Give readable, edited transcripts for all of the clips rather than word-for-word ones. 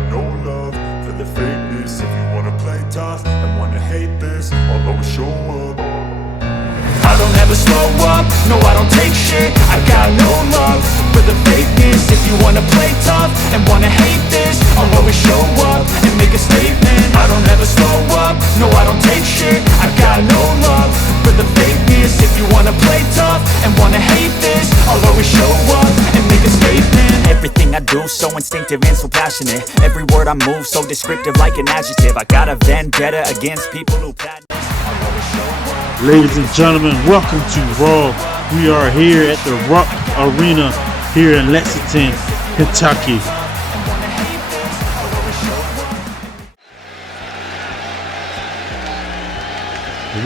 got no love for the fakeness. If you wanna play tough and wanna hate this, I'll always show up. I don't ever slow up, no I don't take shit. I got no love for the fakeness. If you wanna play tough and wanna hate this, I'll always show up and make a statement. I don't ever slow up, no I don't take shit. I got no love for the fakeness. If you wanna play tough and wanna hate this, I'll always show up and make a statement. Everything I do so instinctive and so passionate. Every word I move so descriptive like an adjective. I got a vendetta against people who I'll always show up. Ladies and gentlemen, welcome to Raw. We are here at the Rock Arena here in Lexington, Kentucky.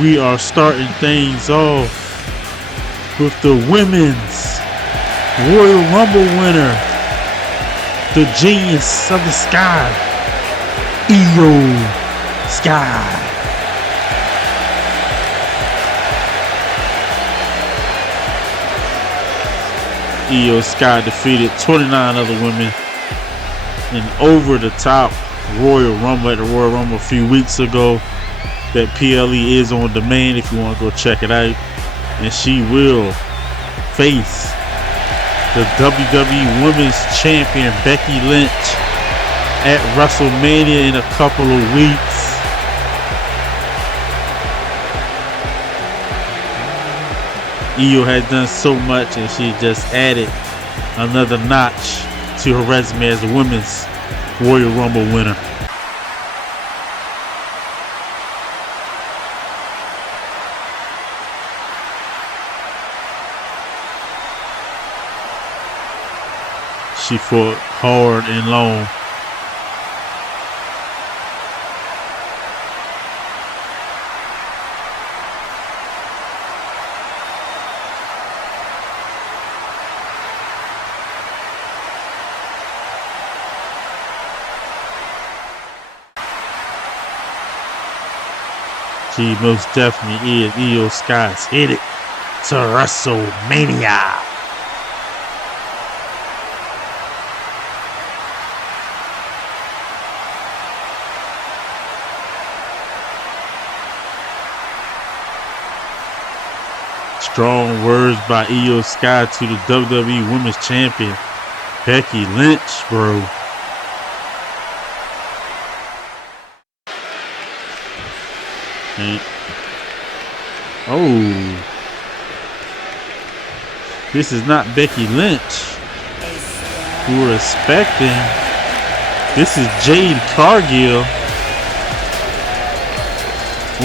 We are starting things off with the Women's Royal Rumble winner, the Genius of the Sky, Io Sky. Io Sky defeated 29 other women in over-the-top Royal Rumble at the Royal Rumble a few weeks ago. That PLE is on demand if you want to go check it out. And she will face the WWE Women's Champion Becky Lynch at WrestleMania in a couple of weeks. Io had done so much and she just added another notch to her resume as a Women's Royal Rumble winner. She fought hard and long. She most definitely is. Io Sky's headed to WrestleMania. Strong words by Io Sky to the WWE Women's Champion, Becky Lynch, bro. And, oh, this is not Becky Lynch who we're expecting. This is Jade Cargill.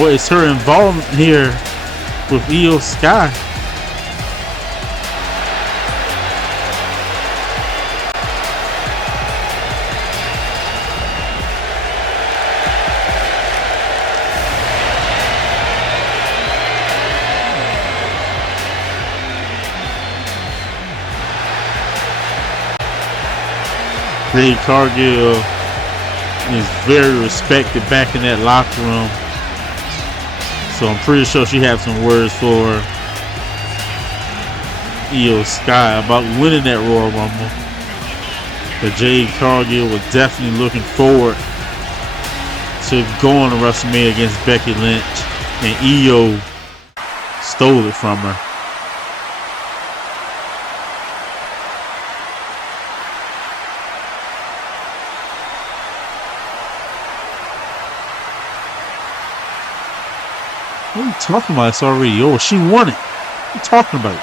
What is her involvement here with Io Sky? Jade Cargill is very respected back in that locker room. So I'm pretty sure she has some words for Io Sky about winning that Royal Rumble. But Jade Cargill was definitely looking forward to going to WrestleMania against Becky Lynch, and Io stole it from her. What are you talking about? It's already over. She won it. What are you talking about?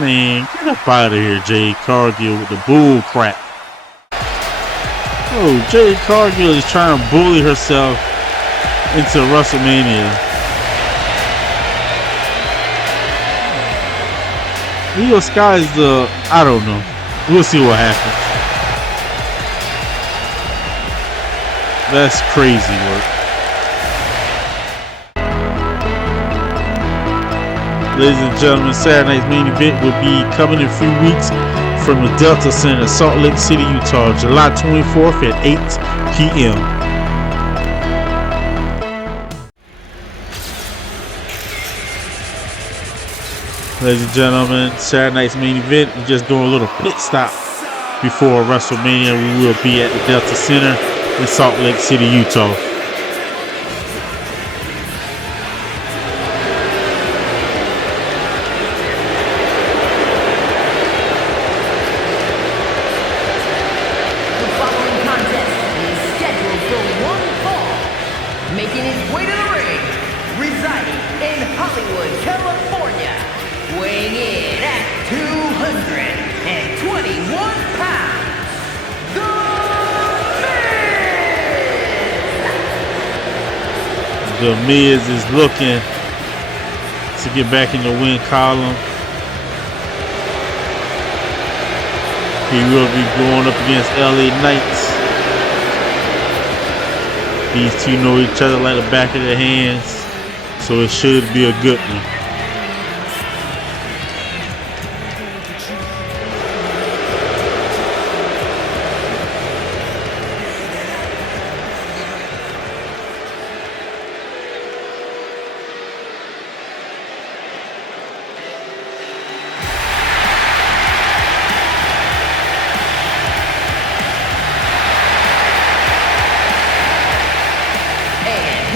Man, get up out of here, Jade Cargill, with the bull crap. Oh, Jade Cargill is trying to bully herself into WrestleMania. Io Sky is I don't know. We'll see what happens. That's crazy work. Ladies and gentlemen, Saturday night's main event will be coming in a few weeks from the Delta Center, Salt Lake City, Utah, July 24th at 8 p.m. Ladies and gentlemen, Saturday night's main event. We're just doing a little pit stop before WrestleMania. We will be at the Delta Center in Salt Lake City, Utah. Making his way to the ring, residing in Hollywood, California, weighing in at 221 pounds, The Miz is looking to get back in the win column. He will be going up against LA Knight. These two know each other like the back of their hands, so it should be a good one.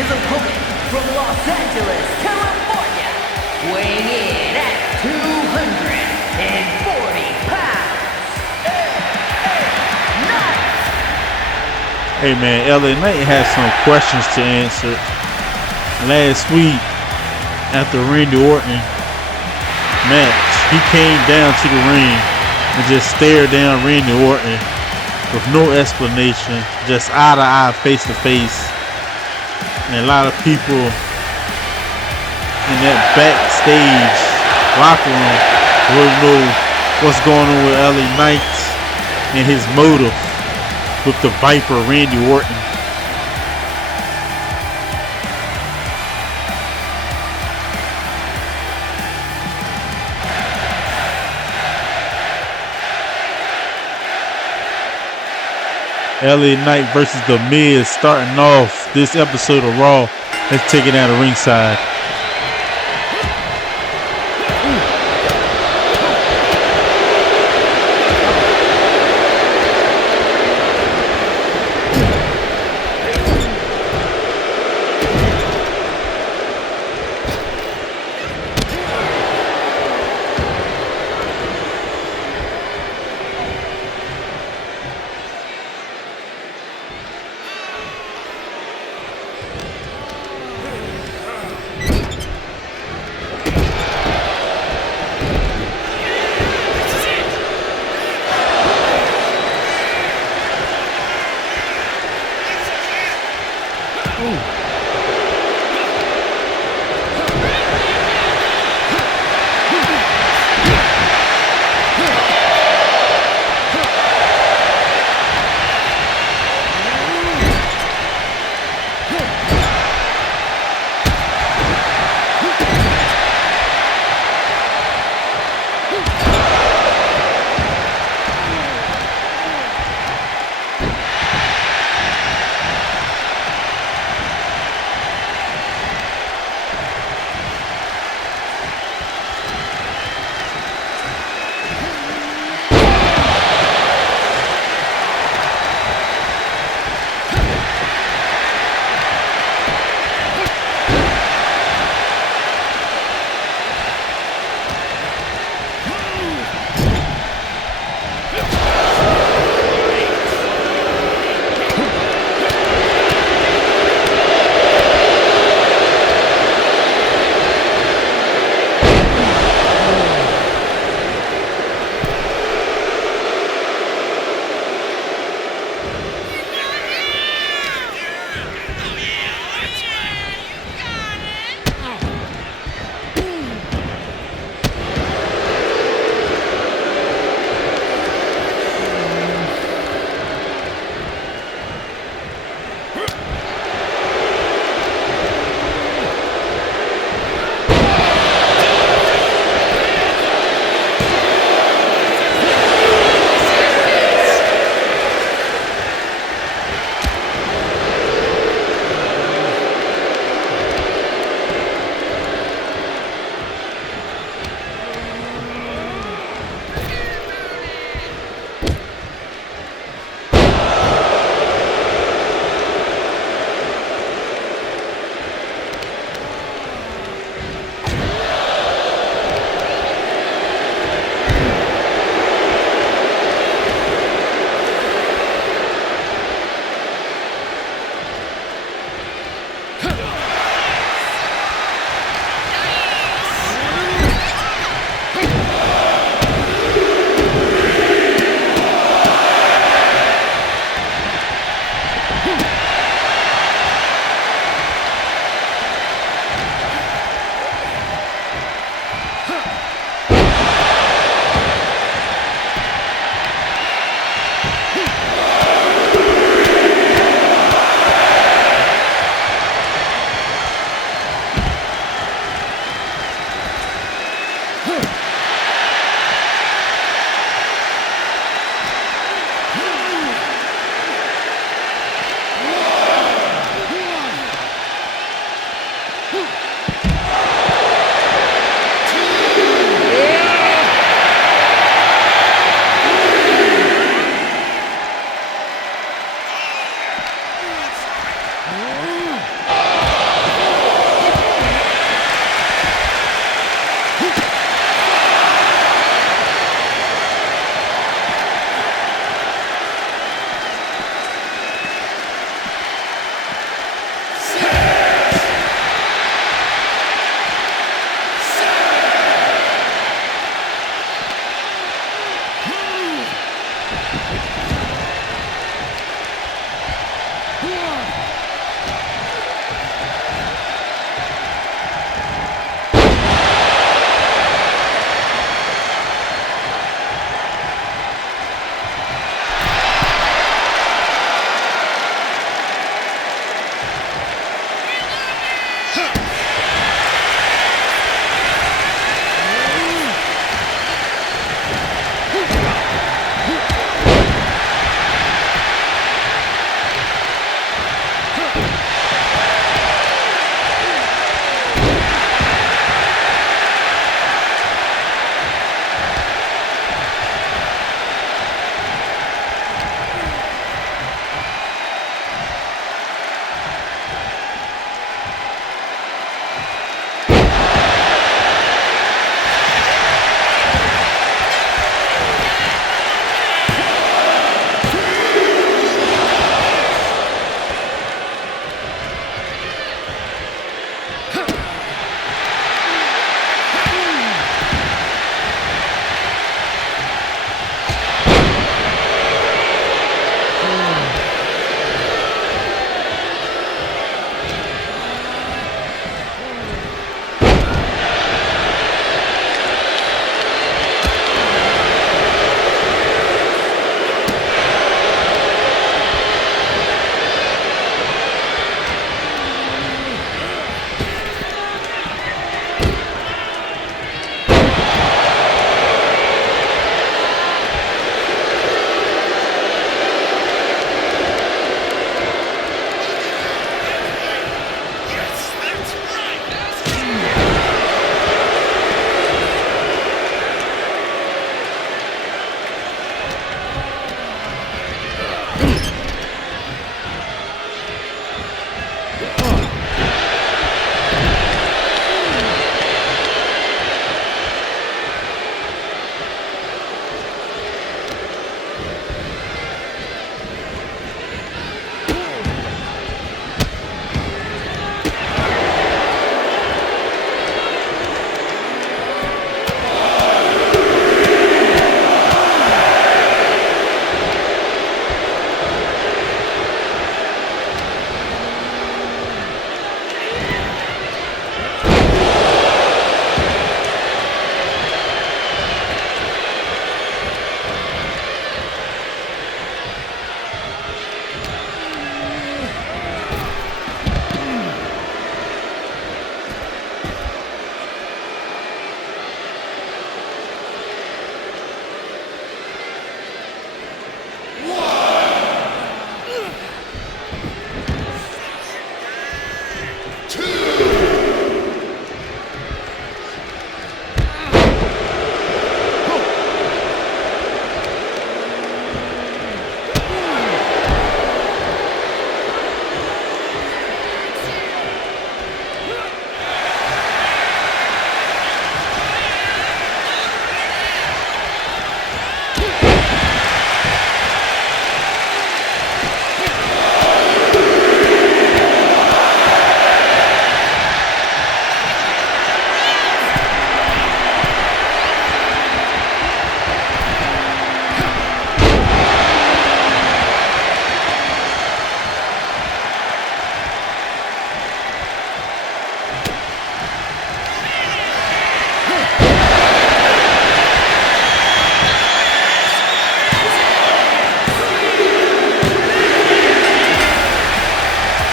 his opponent from Los Angeles, California, weighing in at 240 pounds, Hey man, LA Knight has some questions to answer. Last week, after Randy Orton match, he came down to the ring and just stared down Randy Orton with no explanation, just eye to eye, face to face. And a lot of people in that backstage locker room will know what's going on with LA Knight and his motive with the Viper Randy Orton. LA Knight versus The Miz starting off this episode of Raw. Let's take it out of ringside.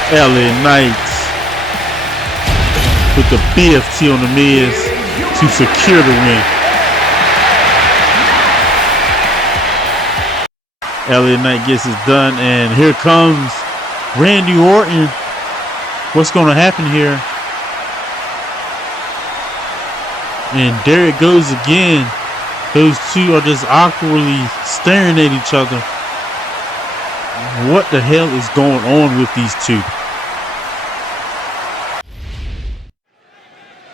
LA Knight with the BFT on the Miz to secure the win. LA Knight gets it done, and here comes Randy Orton. What's going to happen here? And there it goes again. Those two are just awkwardly staring at each other. What the hell is going on with these two?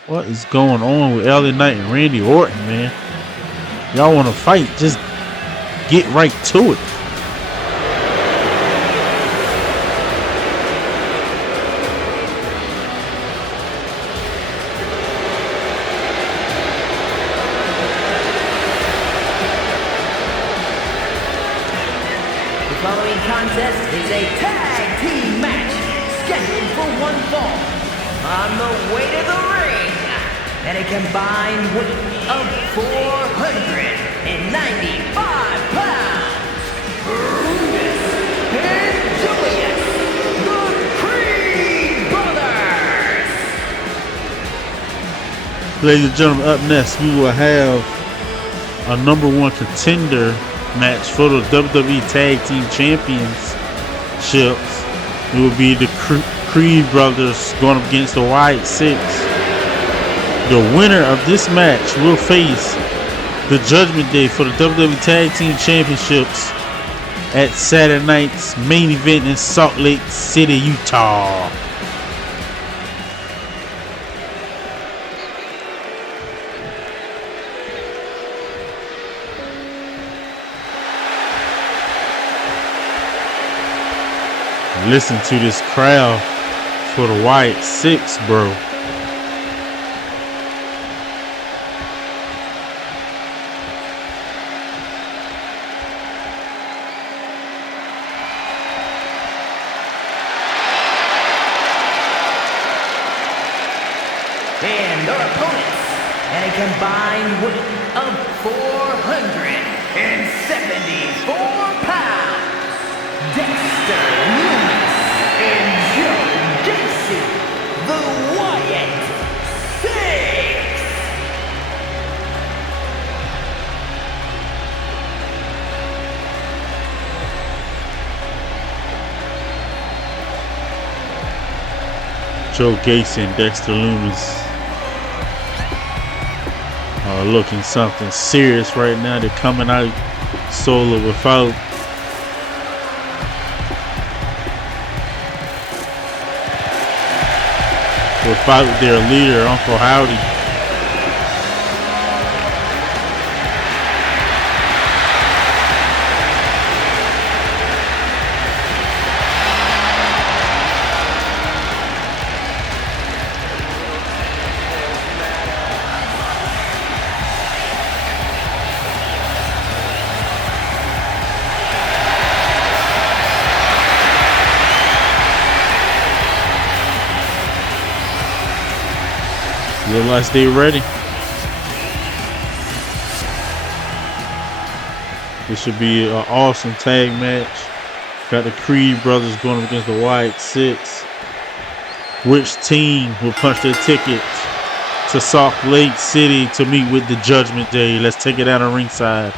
What is going on with LA Knight and Randy Orton, man? Y'all want to fight? Just get right to it. The following contest is a tag team match scheduled for one fall. On the way to the ring, at a combined weight of 495 pounds, Brutus and Julius, the Creed Brothers. Ladies and gentlemen, up next we will have a #1 contender match for the WWE Tag Team Championships. It will be the Creed Brothers going up against the White Six. The winner of this match will face the Judgment Day for the WWE Tag Team Championships at Saturday night's main event in Salt Lake City, Utah. Listen to this crowd for the White Six, bro. And our opponents, at a combined weight of 474 pounds, Dexter Loomis and Joe Gacy, the Wyatt Six. Joe Gacy and Dexter Loomis are looking something serious right now. They're coming out solo without their leader, Uncle Howdy. Look like they ready. This should be an awesome tag match. Got the Creed Brothers going up against the White Six. Which team will punch their ticket to Salt Lake City to meet with the Judgment Day? Let's take it out of ringside.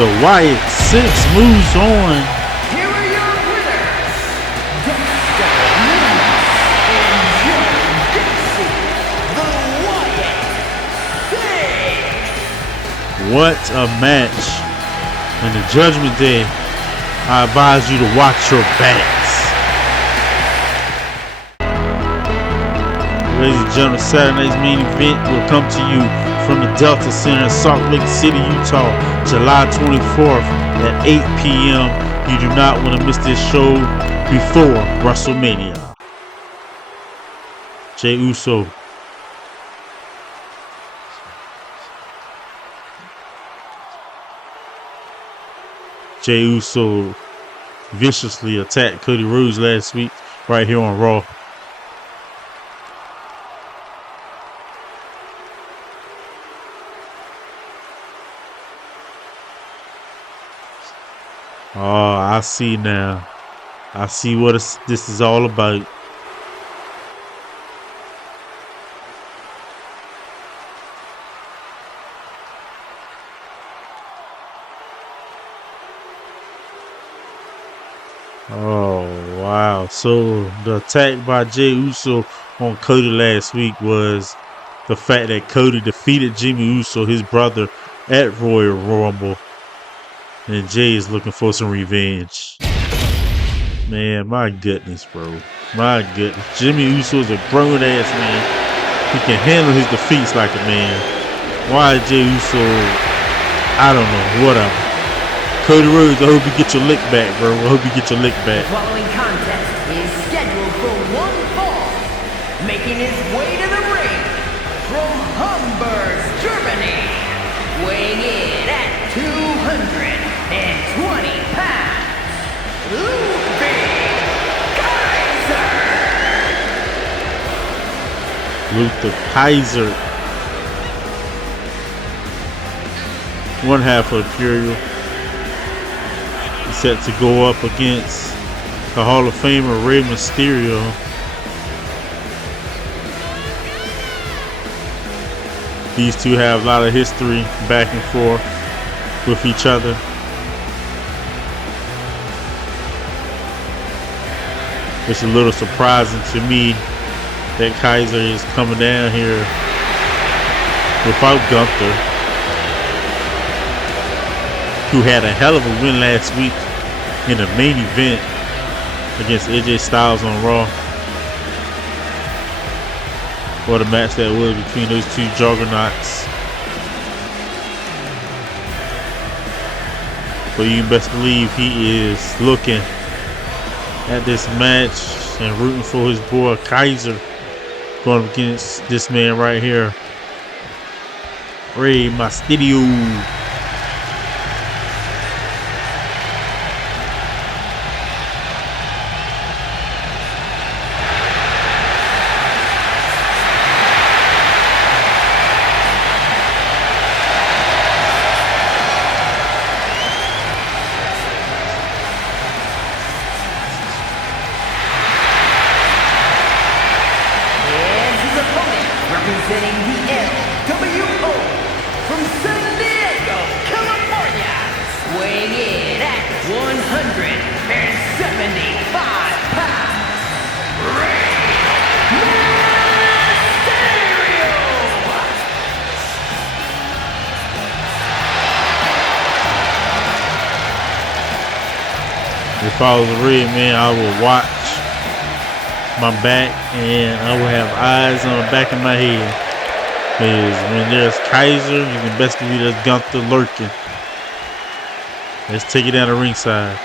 The Wyatt Six moves on. Here are your winners, Dexter Lumis and Joe Dixie, the Wyatt Six. What a match. And the Judgment Day, I advise you to watch your backs. Ladies and gentlemen, Saturday's main event will come to you from the Delta Center in Salt Lake City, Utah, July 24th at 8 p.m. You do not want to miss this show before WrestleMania. Jey Uso. Jey Uso viciously attacked Cody Rhodes last week right here on Raw. Oh, I see now. I see what this is all about. Oh, wow. So the attack by Jey Uso on Cody last week was the fact that Cody defeated Jimmy Uso, his brother, at Royal Rumble. And Jey is looking for some revenge. Man, my goodness, bro. My goodness. Jimmy Uso is a grown-ass man. He can handle his defeats like a man. Why Jey Uso? I don't know. Whatever. Cody Rhodes, I hope you get your lick back, bro. I hope you get your lick back. The following contest is scheduled for one fall. Making his way to the ring from Hamburg, Germany. Weighing in at 220 pounds. Luther Kaiser. One half of Imperial. He's set to go up against the Hall of Famer Rey Mysterio. These two have a lot of history back and forth with each other. It's a little surprising to me that Kaiser is coming down here without Gunther, who had a hell of a win last week in the main event against AJ Styles on Raw. What a match that was between those two juggernauts. But you best believe he is looking at this match and rooting for his boy Kaiser going against this man right here, Rey Mysterio. Representing the LWO from San Diego, California, weighing in at 175 pounds, Rey Mysterio! If I was a Red Man, I would watch my back and I will have eyes on the back of my head, because when there's Kaiser, you can best believe there's Gunther lurking. Let's take it down to ringside.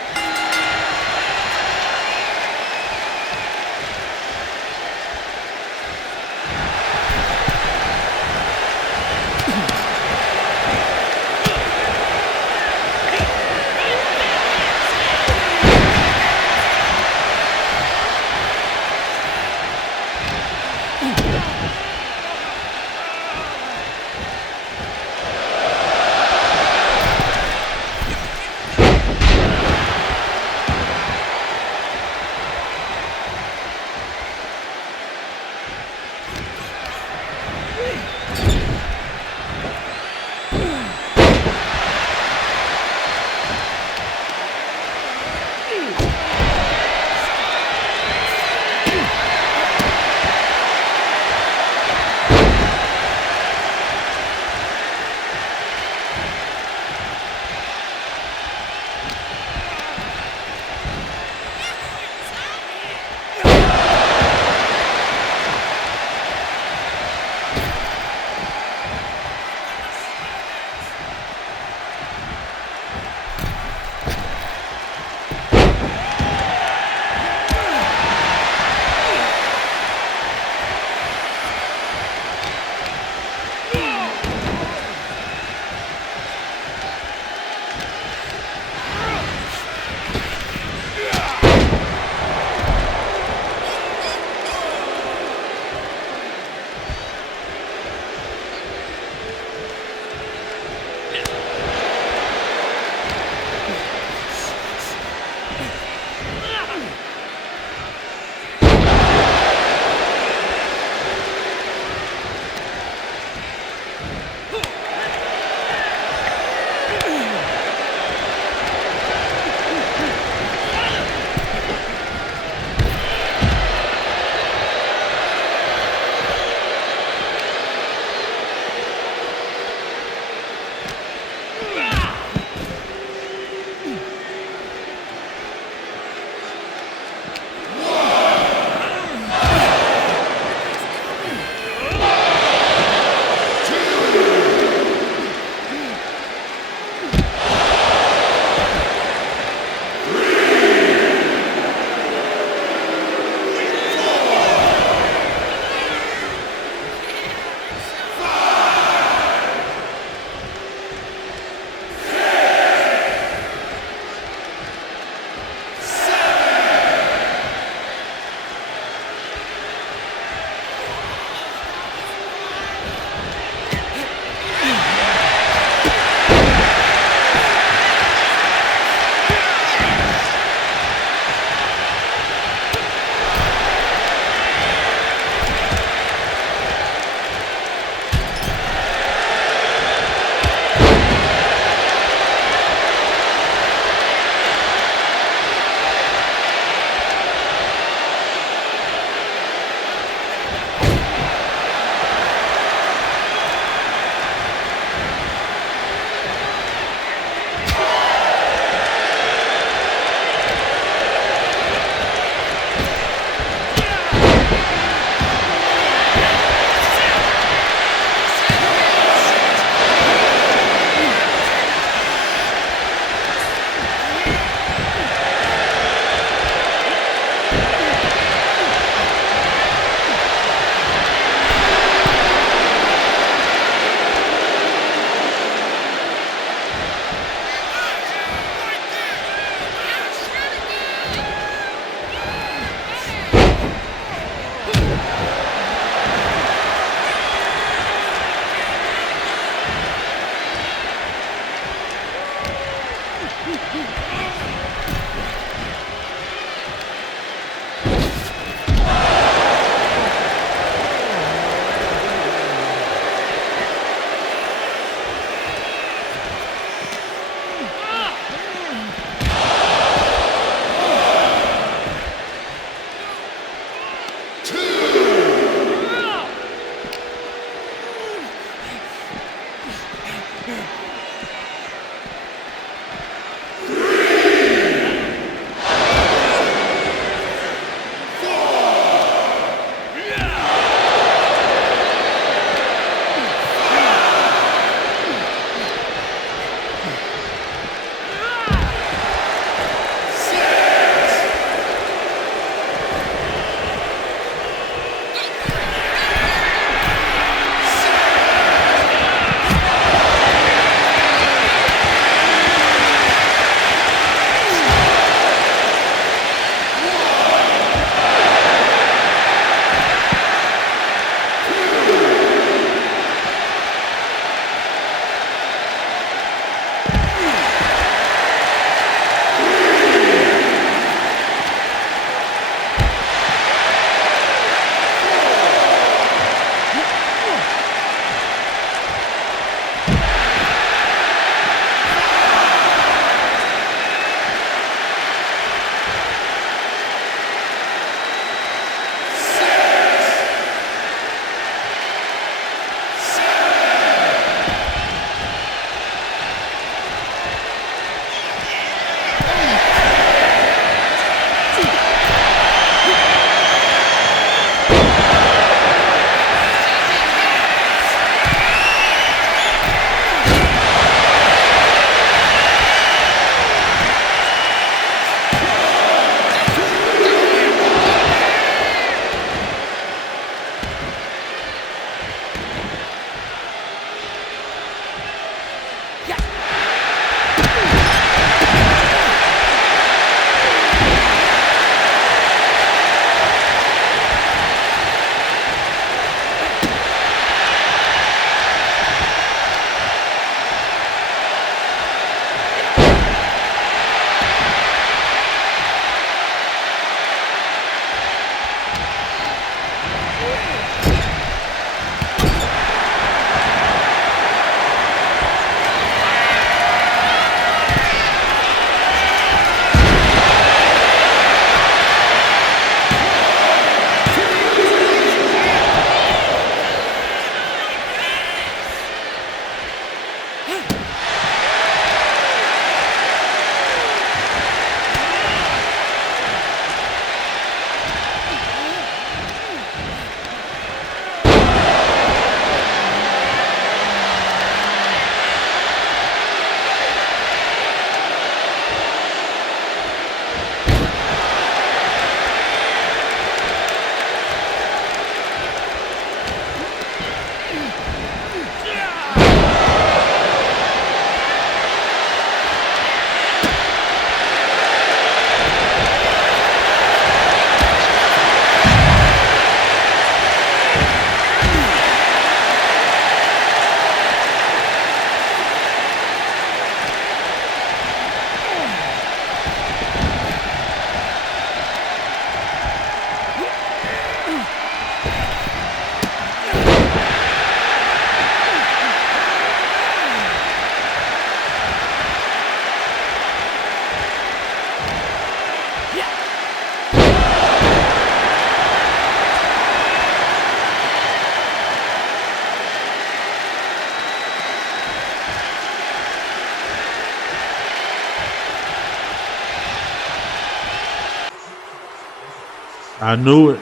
I knew it.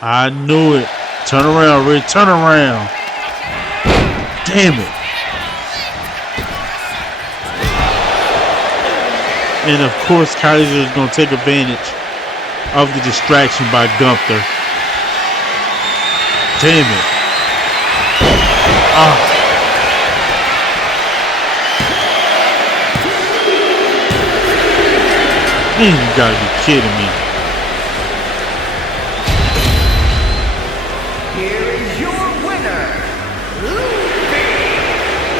I knew it. Turn around, Ray. Turn around. Damn it. And of course, Kaiser is going to take advantage of the distraction by Gunther. Damn it. Ah. Man, you gotta be kidding me. Here is your winner,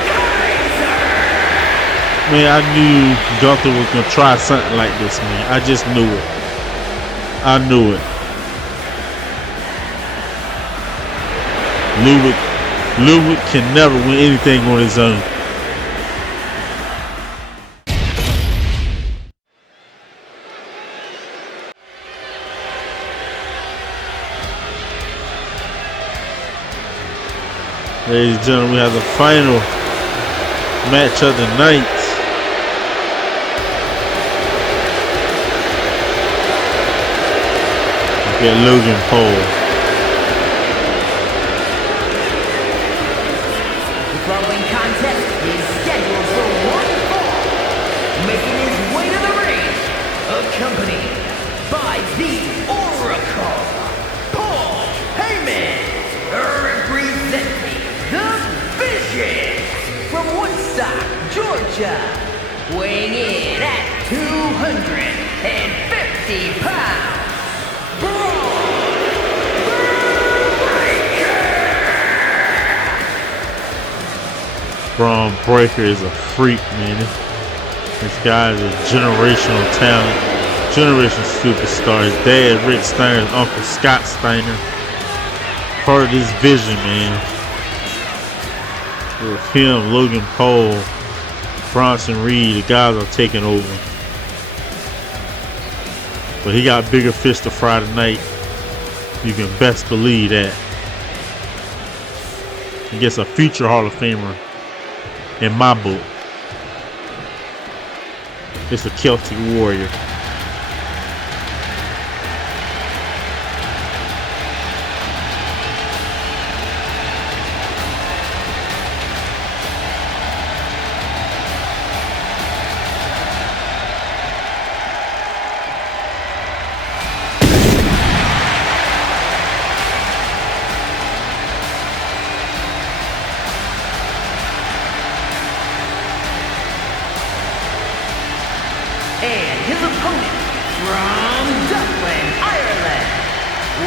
Kaiser. Man, I knew Gunther was gonna try something like this, man. I just knew it. I knew it. Ludwig can never win anything on his own. Ladies and gentlemen, we have the final match of the night. Look at Logan Paul. The following contest is scheduled for one fall. Making his way to the ring, accompanied by the Oracle, Paul Heyman, representing the Vision from Woodstock, Georgia, weighing in at 250 pounds. Braun Breaker is a freak, man. This guy is a generational talent, generational superstar. His dad, Rick Steiner, his uncle, Scott Steiner, part of this Vision, man. With him, Logan Paul, Bronson Reed, the guys are taking over. But he got bigger fish to fry tonight. You can best believe that. He gets a future Hall of Famer in my book. It's a Celtic Warrior. And his opponent from Dublin, Ireland,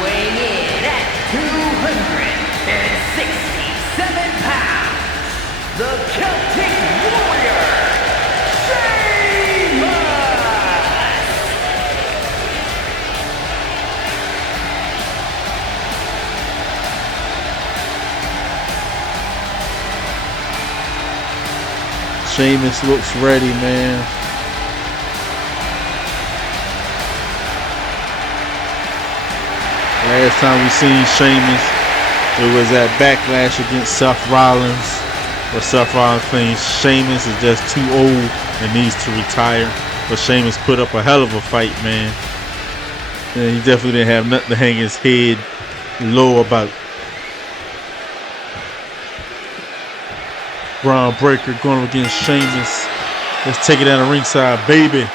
weighing in at 267 pounds, the Celtic Warrior, Sheamus looks ready, man. Last time we seen Sheamus, it was at Backlash against Seth Rollins, where Seth Rollins claims Sheamus is just too old and needs to retire. But Sheamus put up a hell of a fight, man. And he definitely didn't have nothing to hang his head low about. Braun Breaker going up against Sheamus. Let's take it down the ringside, baby.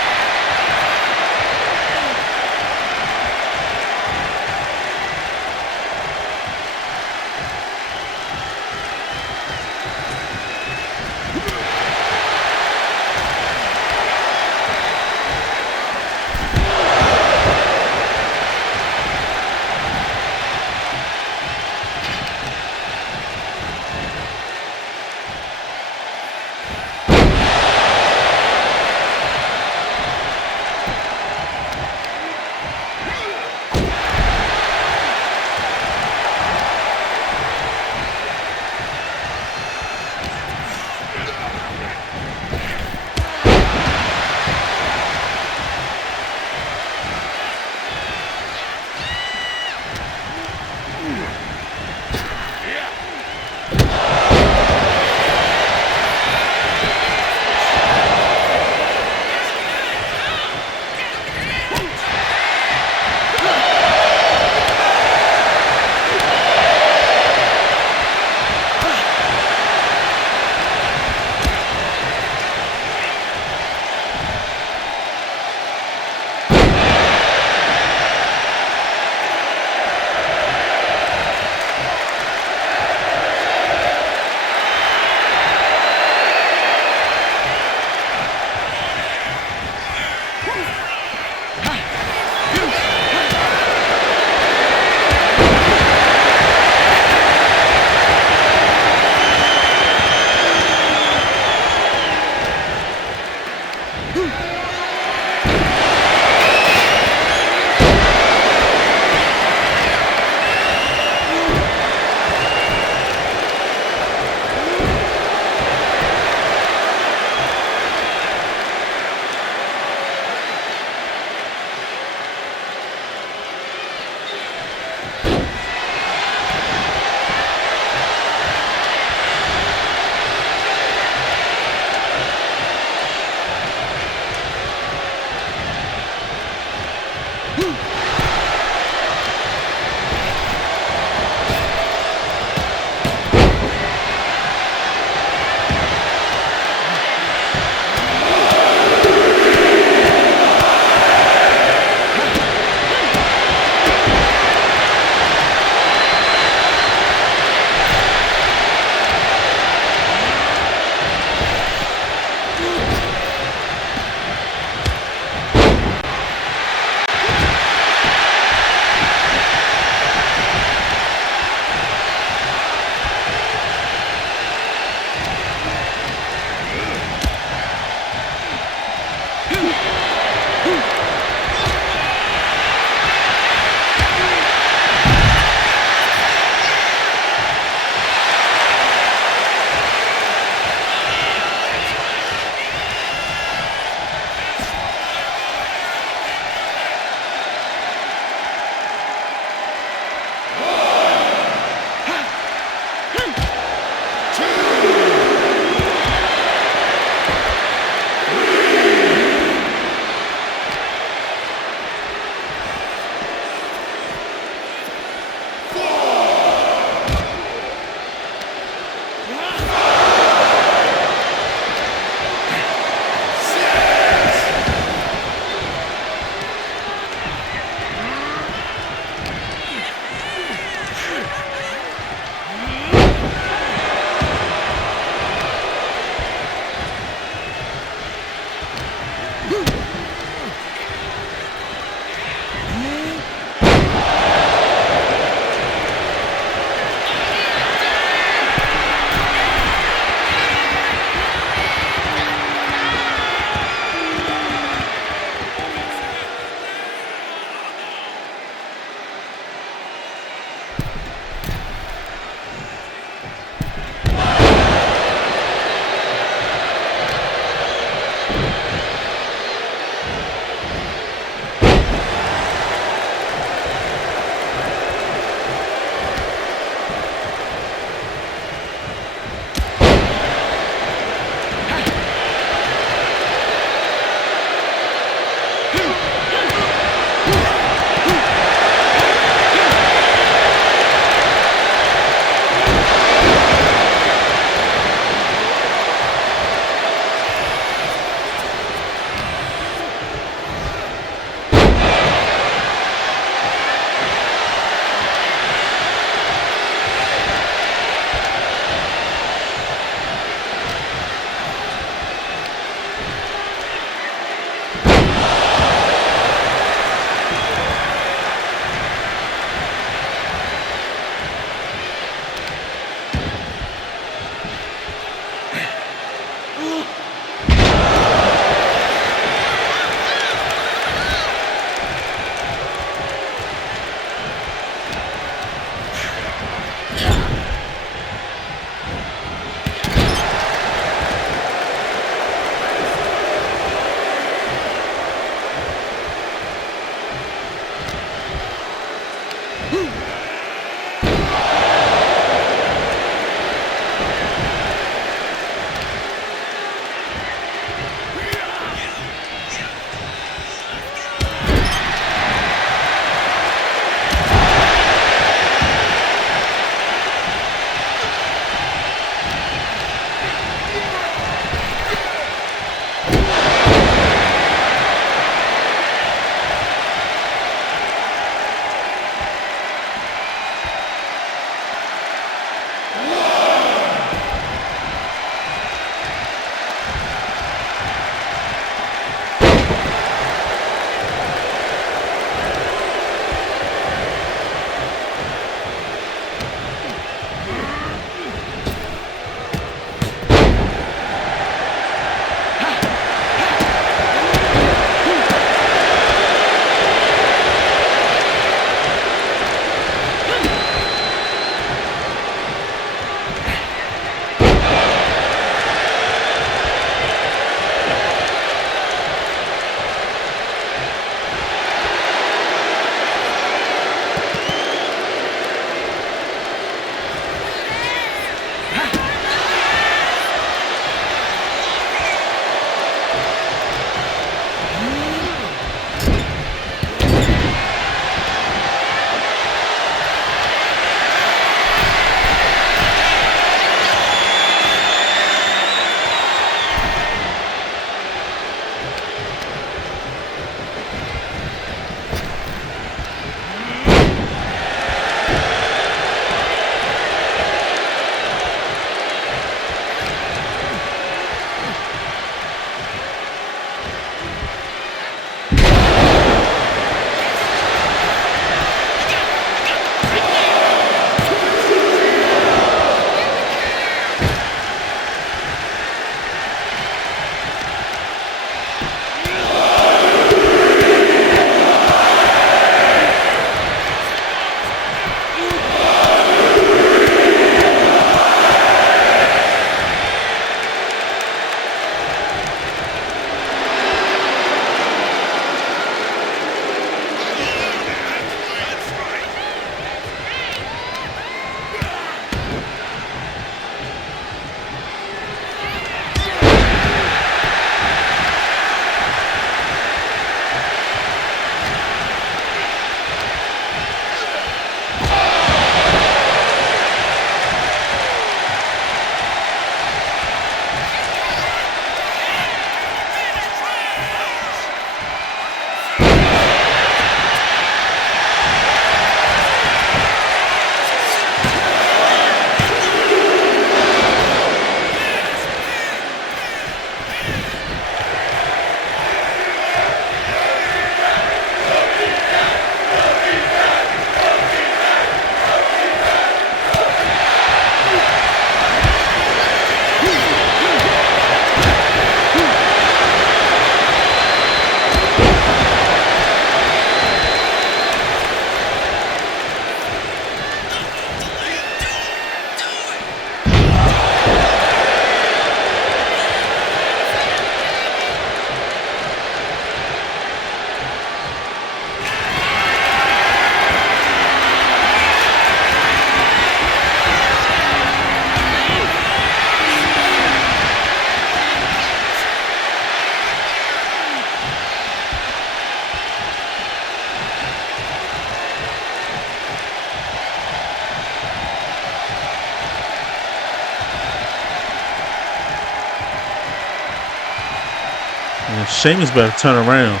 Sheamus better turn around.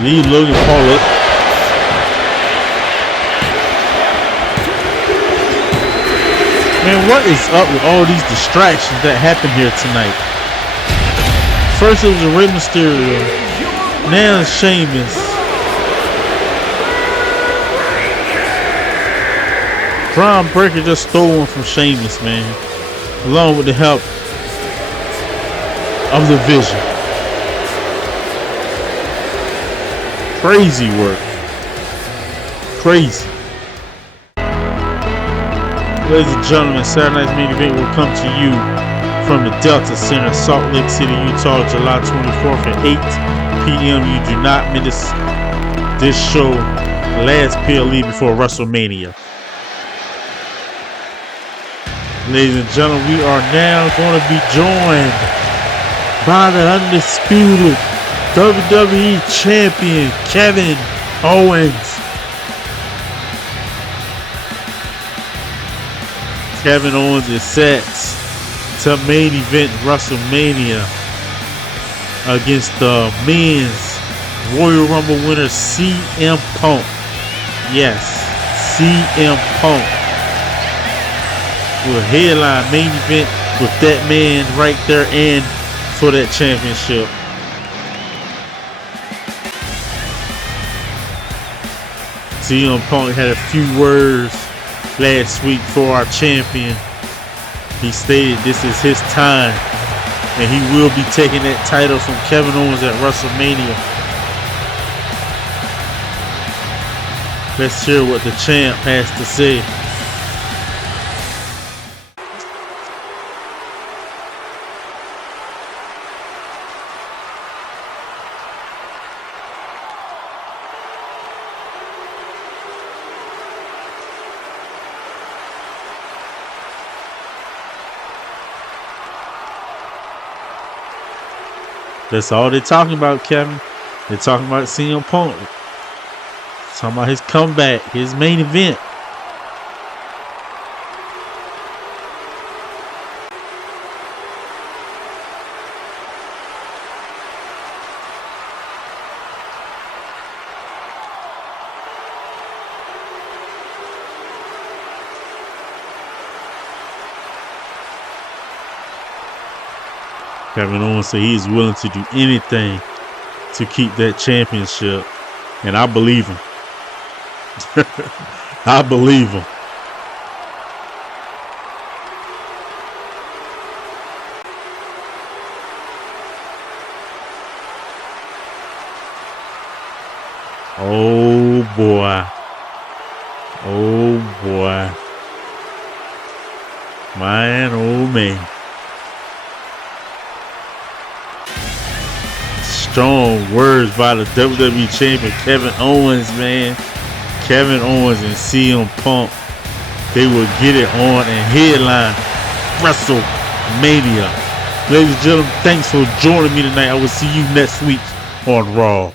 Leave Logan Paul up. Man, what is up with all these distractions that happened here tonight? First it was a Rey Mysterio. Now it's Sheamus. Braun Breaker just stole one from Sheamus, man. Along with the help of the Vision. Crazy work. Crazy. Ladies and gentlemen, Saturday night's main event will come to you from the Delta Center, Salt Lake City, Utah, July 24th at 8 p.m. You do not miss this show, last PLE before WrestleMania. Ladies and gentlemen, we are now going to be joined by the undisputed WWE Champion Kevin Owens. Kevin Owens is set to main event WrestleMania against the men's Royal Rumble winner CM Punk. Yes, CM Punk will headline main event with that man right there and for that championship. CM Punk had a few words last week for our champion. He stated this is his time and he will be taking that title from Kevin Owens at WrestleMania. Let's hear what the champ has to say. That's all they're talking about, Kevin. They're talking about CM Punk. Talking about his comeback, his main event. Kevin Owens said he's willing to do anything to keep that championship. And I believe him. I believe him. Oh boy. Oh boy. Man, oh man. Strong words by the WWE Champion Kevin Owens, man. Kevin Owens and CM Punk, they will get it on and headline WrestleMania. Ladies and gentlemen, thanks for joining me tonight. I will see you next week on Raw.